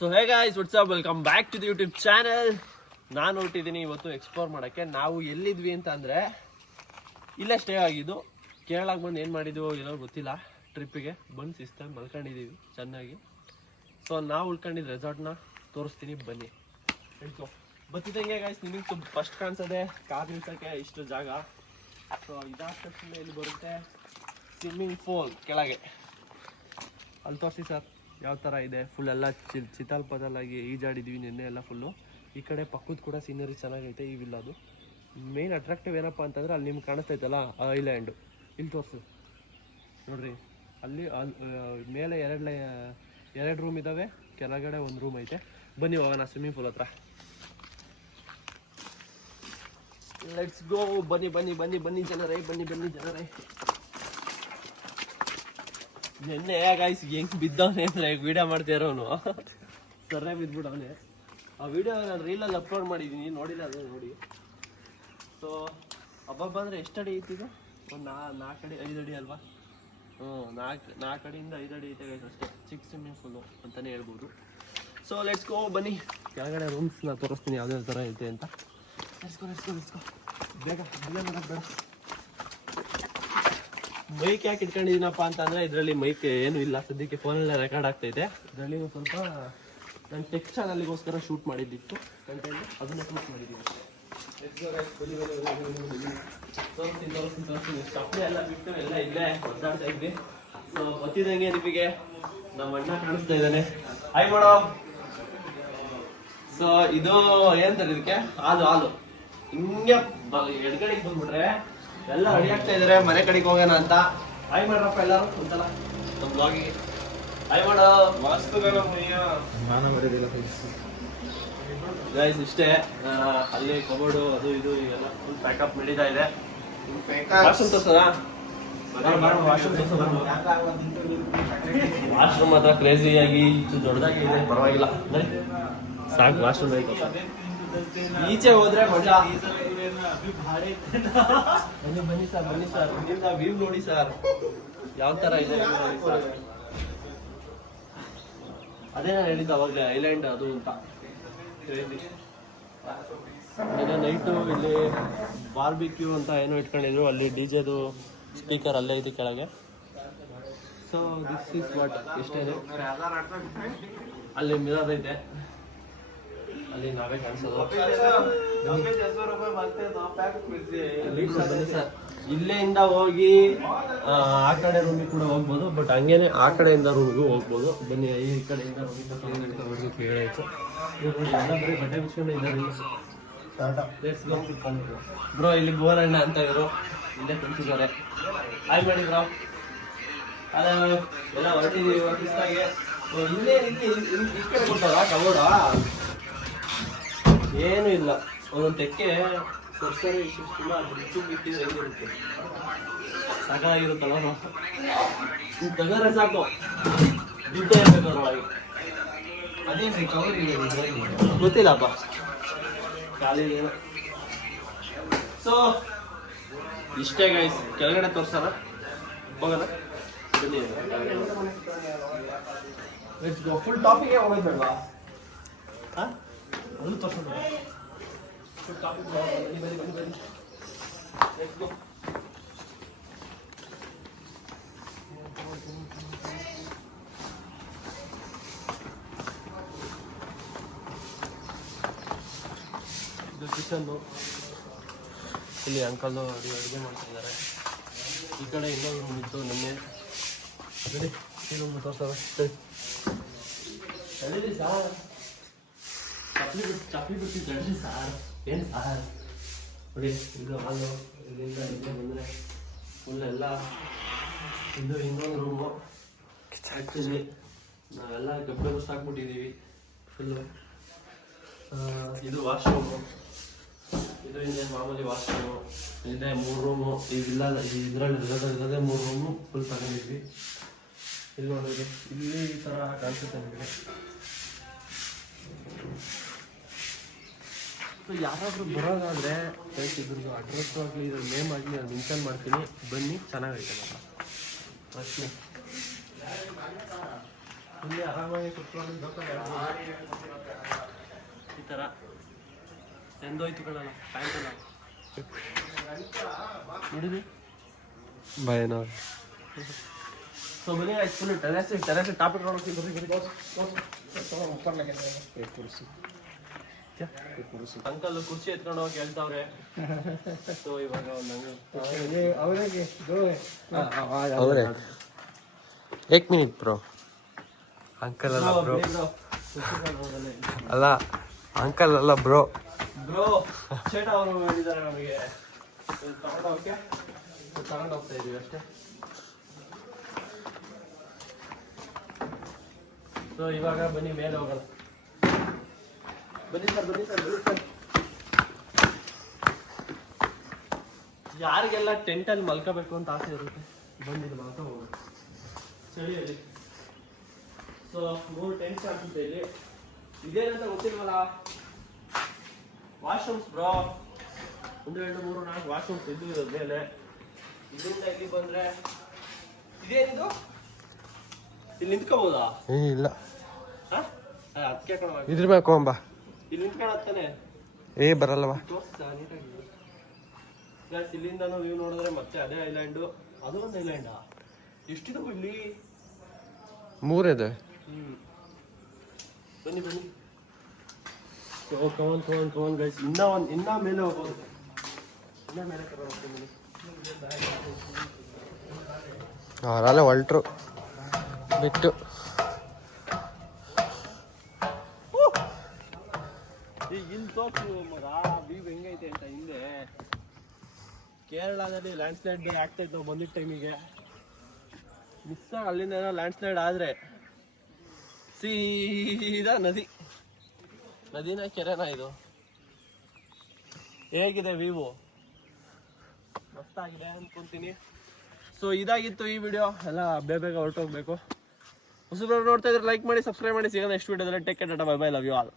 So hey guys what's up, welcome back to the YouTube channel. ನಾನು ಹೊರಟಿದ್ದೀನಿ ಇವತ್ತು explore ಮಾಡೋಕ್ಕೆ. ನಾವು ಎಲ್ಲಿದ್ವಿ ಅಂತ ಅಂದರೆ ಇಲ್ಲೇ ಸ್ಟೇ ಆಗಿದ್ದು. ಕೇರಳಕ್ಕೆ ಬಂದು ಏನು ಮಾಡಿದ್ವು ಏನೋ ಗೊತ್ತಿಲ್ಲ, ಟ್ರಿಪ್ಪಿಗೆ ಬಂದು ಶಿಸ್ತಾಗಿ ಮಲ್ಕೊಂಡಿದ್ದೀವಿ ಚೆನ್ನಾಗಿ. ಸೊ ನಾವು ಉಳ್ಕೊಂಡಿದ್ದು ರೆಸಾರ್ಟ್ನ ತೋರಿಸ್ತೀನಿ ಬನ್ನಿ. ಹೇಳ್ಕೊ ಬತ್ತಿದಂಗೆ ಗೈಸ್, ನಿಮಗೆ ಫಸ್ಟ್ ಕಾಣಿಸೋದೆ ಕಾರ್ ನಿಲ್ಸೋಕ್ಕೆ ಇಷ್ಟು ಜಾಗ. ಸೊ ಇದಾದ ತಕ್ಷಣ ಇಲ್ಲಿ ಬರುತ್ತೆ ಸ್ವಿಮ್ಮಿಂಗ್ ಪೂಲ್ ಕೆಳಗೆ. ಅಲ್ಲಿ ತೋರಿಸಿ ಸರ್ ಯಾವ ಥರ ಇದೆ. ಫುಲ್ ಎಲ್ಲ ಚಿತಾಲ್ ಪದಲಾಗಿ ಈಜಾಡಿದ್ವಿ ನಿನ್ನೆ ಎಲ್ಲ ಫುಲ್ಲು. ಈ ಕಡೆ ಪಕ್ಕದ ಕೂಡ ಸೀನರಿ ಚೆನ್ನಾಗೈತೆ. ಈ ವಿಲ್ಲದು ಮೇನ್ ಅಟ್ರಾಕ್ಟಿವ್ ಏನಪ್ಪ ಅಂತಂದರೆ ಅಲ್ಲಿ ನಿಮ್ಗೆ ಕಾಣಿಸ್ತೈತಲ್ಲ ಐಲ್ಯಾಂಡು, ಇಲ್ಲಿ ತೋರಿಸು ನೋಡ್ರಿ. ಅಲ್ಲಿ ಮೇಲೆ ಎರಡು ರೂಮ್ ಇದ್ದಾವೆ, ಕೆಳಗಡೆ ಒಂದು ರೂಮ್ ಐತೆ. ಬನ್ನಿ ಹೋಗೋಣ ಸ್ವಿಮ್ಮಿಂಗ್ ಪೂಲ್ ಹತ್ರ. Let's go. ಬನ್ನಿ ಬನ್ನಿ ಬನ್ನಿ ಬನ್ನಿ ಜನರೇ, ಬನ್ನಿ ಬನ್ನಿ ಜನರೇ. ನಿನ್ನೆ ಗಾಯ್ಸ್ ಹೆಂಗೆ ಬಿದ್ದವನೇ ಅಂದರೆ ವೀಡಿಯೋ ಮಾಡ್ತಿರೋನು ಸರ್ರೇ ಬಿದ್ದುಬಿಟ್ಟವನೇ. ಆ ವಿಡಿಯೋ ನಾನು ರೀಲಲ್ಲಿ ಅಪ್ಲೋಡ್ ಮಾಡಿದ್ದೀನಿ, ನೋಡಿಲ್ಲ ಅದು ನೋಡಿ. ಸೊ ಹಬ್ಬ ಅಂದರೆ ಎಷ್ಟು ಅಡಿ ಐತಿದು? ಒಂದು 4 ಅಡಿ 5 ಅಡಿ ಅಲ್ವಾ? 4 ಅಡಿಯಿಂದ 5 ಅಡಿ ಐತೆ ಗೈಸ್ ಅಷ್ಟೇ. ಚಿಕ್ಕ ಸ್ವಿಮ್ಮಿಂಗ್ ಪೂಲು ಅಂತಲೇ ಹೇಳ್ಬೋದು. So let's go. ಬನ್ನಿ ಕೆಳಗಡೆ ರೂಮ್ಸ್ನ ತೋರಿಸ್ತೀನಿ ಯಾವುದೇ ಥರ ಐತೆ ಅಂತ. ಲೆಟ್ಸ್ ಗೋ ಬೇಗ ಬೇಡ. ಮೈಕ್ ಯಾಕೆ ಇಟ್ಕೊಂಡಿದ್ದೀನಪ್ಪ ಅಂತಂದರೆ ಇದರಲ್ಲಿ ಮೈಕ್ ಏನೂ ಇಲ್ಲ ಸದ್ಯಕ್ಕೆ, ಫೋನಲ್ಲೇ ರೆಕಾರ್ಡ್ ಆಗ್ತೈತೆ. ಇದರಲ್ಲಿ ಸ್ವಲ್ಪ ನಾನು ಟೆಕ್ ಚಾನಲ್ಗೋಸ್ಕರ ಶೂಟ್ ಮಾಡಿದ್ದಿತ್ತು ಕಂಟೆಂಟ್, ಅದನ್ನು ಶೂಟ್ ಮಾಡಿದ್ದೀನಿ. ತೋರಿಸ್ತೀನಿ ಚಪ್ಪಲಿ ಎಲ್ಲ ಬಿಟ್ಟು ಎಲ್ಲ ಇಲ್ಲೇ ಒದ್ದಾಡ್ತಾ ಇದ್ವಿ. ಸೊ ಗೊತ್ತಿದ್ದಂಗೆ ನಿಮಗೆ ನಮ್ಮ ಅಣ್ಣ ಕಾಣಿಸ್ತಾ ಇದ್ದಾನೆ. ಹಾಯ್ ಮಾಡೋ. ಸೊ ಇದು ಏನಂತಾರೆ ಇದಕ್ಕೆ, ಹಾಲು ಹಿಂಗೆ ಎಡ್ಗಡೆಗೆ ಬಂದ್ಬಿಟ್ರೆ ಎಲ್ಲ ರೆಡಿ ಆಗ್ತಾ ಇದಾರೆ ಮನೆ ಕಡೆಗೆ ಹೋಗೋಣ ಅಂತ. ಹಾಯ್ ಮಾಡ್ರಪ್ಪ ಎಲ್ಲರೂ ಒಂದ್ಸಲ ನಮ್ಮ ಬ್ಲಾಗಿಗೆ ಹಾಯ್ ಮಾಡೋ. ಗೈಸ್ ಇಷ್ಟೇ, ಅಲ್ಲಿ ಕಬೋರ್ಡು ಅದು ಇದು ಎಲ್ಲ ಫುಲ್ ಪ್ಯಾಕಪ್ ನಡೀತಾ ಇದೆ. ವಾಶ್ರೂಮ್ ಮಾತ್ರ ಕ್ರೇಜಿಯಾಗಿ ದೊಡ್ಡದಾಗಿ ಇದೆ, ಪರವಾಗಿಲ್ಲ ಸಾಕು. ವಾಶ್ರೂಮ್ ಈಚೆ ಹೋದ್ರೆ ಮಜಾ. ಬನ್ನಿ ಸರ್ ಇಲ್ಲಿಂದ ವ್ಯೂ ನೋಡಿ ಸರ್ ಯಾವ ತರ ಇದೆ. ಅದೇ ನಾನು ಹೇಳಿದ್ದು ಅವಾಗ ಐಲ್ಯಾಂಡ್ ಅದು ಅಂತ. ನೈಟು ಇಲ್ಲಿ ಬಾರ್ಬಿಕ್ಯೂ ಅಂತ ಏನೋ ಇಟ್ಕೊಂಡಿದ್ರು, ಅಲ್ಲಿ ಡಿಜೆದು ಸ್ಪೀಕರ್ ಅಲ್ಲೇ ಇದೆ ಕೆಳಗೆ. So this is what. ಇಷ್ಟೇ, ಅಲ್ಲಿ ಮಿರರ್ ಐತೆ, ಅಲ್ಲಿ ನಾವೇ ಕಾಣಿಸೋದು. ಬನ್ನಿ ಸರ್, ಇಲ್ಲಿಂದ ಹೋಗಿ ಆ ಕಡೆ ರೂಮಿಗೆ ಕೂಡ ಹೋಗ್ಬೋದು, ಬಟ್ ಹಂಗೇನೆ ಆ ಕಡೆಯಿಂದ ರೂಮಿಗೂ ಹೋಗ್ಬೋದು. ಬನ್ನಿ ಈ ಕಡೆಯಿಂದ ರೂಮಿಗೆ ಹೇಳಾಯ್ತು. ಬಟ್ಟೆ ಬಿಚ್ಕೊಂಡು ಇದ್ದಾರೆ ಬ್ರೋ. ಇಲ್ಲಿ ಗೋರಣ್ಣ ಅಂತ ಇವರು ಇಲ್ಲೇ ಕುಂತಿದ್ದಾರೆ. ಹಾಯ್ ಮಾಡಿ ಬ್ರೋ. ಅದೇ ಎಲ್ಲ ಹೊರಟಿದ್ದೀವಿ ಇಷ್ಟಾಗೆ. ಇಲ್ಲೇ ಈ ಕಡೆ ಕೊಡ್ತಾರ ಕಬೋಡ ಏನೂ ಇಲ್ಲ. ಒಂದೊಂದು ತೆಕ್ಕೆ ಸರ್ಸರಿ ಇಷ್ಟಿಲ್ಲ, ಅದು ಬಿಟ್ಟಿದ್ರೆ ಹೆಂಗಿರುತ್ತೆ, ಸಾಕಾಗಿರುತ್ತಲ್ಲ. ನೀವು ತಗೋರೆ ಸಾಕು, ದುಡ್ಡೇ ಇರಬೇಕು ಅದರೊಳಗೆ. ಅದೇನು ಕವರ್ ಇದೆ ಗೊತ್ತಿಲ್ಲಪ್ಪ, ಖಾಲಿ ಏನು. ಸೊ ಇಷ್ಟೇ ಗೈಸ್, ಕೆಳಗಡೆ ತೋರ್ಸೋಣ, ಹೋಗೋಣ ಬನ್ನಿ. Let's go. ಫುಲ್ ಟಾಪಿಗೆ ಹೋಗೋದು ಬೇಡವಾ? ಹಾಂ ಅದು ತೋರ್ಸೋಣ. ಫುಲ್ ಟಾಪಿಕ್ ಬನ್ನಿ. Let's go. ಇದು ಕಿಚನ್ನು. ಇಲ್ಲಿ ಅಂಕಲ್ಲು ಅಡುಗೆ ಮಾಡ್ತಿದ್ದಾರೆ. ಈ ಕಡೆ ಇನ್ನೊಂದು ರೂಮ್ ಇತ್ತು ನನ್ನೆ. ನೋಡಿ ಈ ರೂಮ್ ತೋರ್ಸೋಣ. ಸರಿ ಸಾರ್, ಚಪ್ಪಲಿ ಬಿಟ್ಟು ತಡ್ರಿ ಸಾರ್. ಏನು ಸಾರ್ ನೋಡಿ, ಇದು ಹಾಲು. ಇಲ್ಲಿಂದ ಇಲ್ಲೇ ಬಂದರೆ ಫುಲ್ ಎಲ್ಲ ಇದು ಇನ್ನೊಂದು ರೂಮು. ಆ್ಯಕ್ಚುಲಿ ನಾವೆಲ್ಲ ಗಬ್ಬೆ ಸಾಕ್ಬಿಟ್ಟಿದ್ದೀವಿ ಫುಲ್ಲು. ಇದು ವಾಶ್ರೂಮು, ಇದು ಇದೆ ಮಾಮೂಲಿ ವಾಶ್ರೂಮು. ಇದೆ 3 ರೂಮು. ಇದಿಲ್ಲ, ಇದರಲ್ಲಿ ಇರೋದೇ 3 ರೂಮು ಫುಲ್ ತಗೊಂಡಿದ್ವಿ. ಇಲ್ಲಿ ನೋಡಿದ್ರೆ ಇಲ್ಲಿ ಈ ಥರ ಕಾಣಿಸುತ್ತೆ ನಿಮಗೆ. ಸೊ ಯಾರಾದರೂ ಬರೋದಾದರೆ ಫ್ರೆಂಡ್ಸ್ ಇದ್ರದ್ದು ಅಡ್ರೆಸ್ಸು ಆಗಲಿ ಇದ್ರ ನೇಮ್ ಆಗಲಿ ನಾನು ಮೆನ್ಷನ್ ಮಾಡ್ತೀನಿ, ಬನ್ನಿ. ಚೆನ್ನಾಗೈತೆ ಮಾತ್ರ. ಅಷ್ಟೇ ಇಲ್ಲಿ ಆರಾಮಾಗಿ ಕುತ್ಕೊಂಡು ಈ ಥರ ಎಂದೋಯ್ತು ಕಣಲ್ಲ ಪ್ಯಾಂಟ್ ಎಲ್ಲ ನೋಡಿದ್ವಿ ಭಯನೋ. ಸೊ ಬನ್ನಿ ಫುಲ್ ಟೆರೆಸ್ ಟಾಪಿಕ್ ನೋಡೋಕೆ ಅಂಕಲ್ ಕುರ್ಚಿ ಎತ್ಕೊಂಡು ಹೋಗಿ ಹೇಳ್ತಾವ್ರೆ. ಸೊ ಇವಾಗ ಅವರೇ ಏಕ್ ಮಿನಿಟ್ ಬ್ರೋ. ಅಂಕಲ್ ಅಲ್ಲ ಬ್ರೋ, ಅಲ್ಲ ಅಂಕಲ್ ಅಲ್ಲ ಬ್ರೋ. ಬ್ರೋ ಚೇಟ ಅವರು ಹೇಳಿದ್ದಾರೆ ನಮಗೆ ತಗೊಂಡೋಗಕ್ಕೆ, ತಗೊಂಡು ಹೋಗ್ತಾ ಇದೀವಿ ಅಷ್ಟೇ. ಸೊ ಇವಾಗ ಬನ್ನಿ ಮೇಲೆ ಹೋಗೋಣ. ಬನ್ನಿ ಸರ್, ಬನ್ನಿ ಸರ್, ಬನ್ನಿ ಸರ್. ಯಾರಿಗೆಲ್ಲ ಟೆಂಟಲ್ಲಿ ಮಲ್ಕೋಬೇಕು ಅಂತ ಆಸೆ ಇರುತ್ತೆ ಬಂದಿದ್ದು ಮಲ್ಕೊ ಹೋಗೋಣ ಚಳಿಯಲ್ಲಿ. ಸೊ 3 ಟೆಂಟ್ಸ್ ಆಗ್ತಿದೆ ಇಲ್ಲಿ. ಇದೇನಂತ ಗೊತ್ತಿಲ್ವಲ್ಲ, ವಾಶ್ರೂಮ್ಸ್ ಬ್ರೋ. 1 2 3 4 ವಾಶ್ರೂಮ್ಸ್ ಇದ್ದು ಮೇಲೆ. ಇಲ್ಲಿಂದ ಇಲ್ಲಿ ಬಂದ್ರೆ ಇದೇನಿದು, ಇಲ್ಲಿ ನಿಂತ್ಕೋಬೋದಾ? ಇಲ್ಲ ಅದಕ್ಕೆ ಇದ್ರ ಮೇಲೆ ಕೊಂಬ ಇಲ್ಲಿ ನಿಂತ್ಕೊಳತ್ತಾನೆ ಬರಲ್ಲವಾ? ನೀಟಾಗಿ ಇಲ್ಲಿಂದ ವ್ಯೂ ನೋಡಿದ್ರೆ ಮತ್ತೆ ಅದೇ ಐಲ್ಯಾಂಡು, ಅದು ಒಂದು ಐಲ್ಯಾಂಡಾ? ಎಷ್ಟಿದೆ ಇಲ್ಲಿ? 3 ಇದೆ. ಬನ್ನಿ ಬನ್ನಿ. ಕವನ್ ಗೈಸ್, ಇನ್ನ ಮೇಲೆ ಹೋಗೋದು, ಇನ್ನ ಮೇಲೆ ಕರ್ಕೊಂಡು ಅವರಲ್ಲೇ ಹೊಲ್ಟ್ರು ಬಿಟ್ಟು. ಈಗ ಇಲ್ಲಿ ತೋರಿಸು ಮಗ ವ್ಯೂ ಹೆಂಗೈತೆ ಅಂತ. ಹಿಂದೆ ಕೇರಳದಲ್ಲಿ ಲ್ಯಾಂಡ್ ಸ್ಲೈಡ್ ಆಗ್ತಾ ಇತ್ತು ಬಂದಿದ್ದ ಟೈಮಿಗೆ. ಮಿಸ್ ಅಲ್ಲಿಂದ ಏನೋ ಲ್ಯಾಂಡ್ ಸ್ಲೈಡ್ ಆದರೆ ಸೀದಾ ನದಿನ ಕೆರೆನಾ ಇದು? ಹೇಗಿದೆ ವ್ಯೂ? ಮಸ್ತಾಗಿದೆ ಅನ್ಕೊಂತೀನಿ. ಸೊ ಇದಾಗಿತ್ತು ಈ ವಿಡಿಯೋ. ಎಲ್ಲ ಬೇಗ ಹೊರಟೋಗ್ಬೇಕು. ಹೊಸಬ್ರು ನೋಡ್ತಾ ಇದ್ರೆ ಲೈಕ್ ಮಾಡಿ, ಸಬ್ಸ್ಕ್ರೈಬ್ ಮಾಡಿ. ಸಿಗೋಣ ನೆಕ್ಸ್ಟ್ ವಿಡಿಯೋದಲ್ಲಿ. Take care, tata, bye bye, love you all.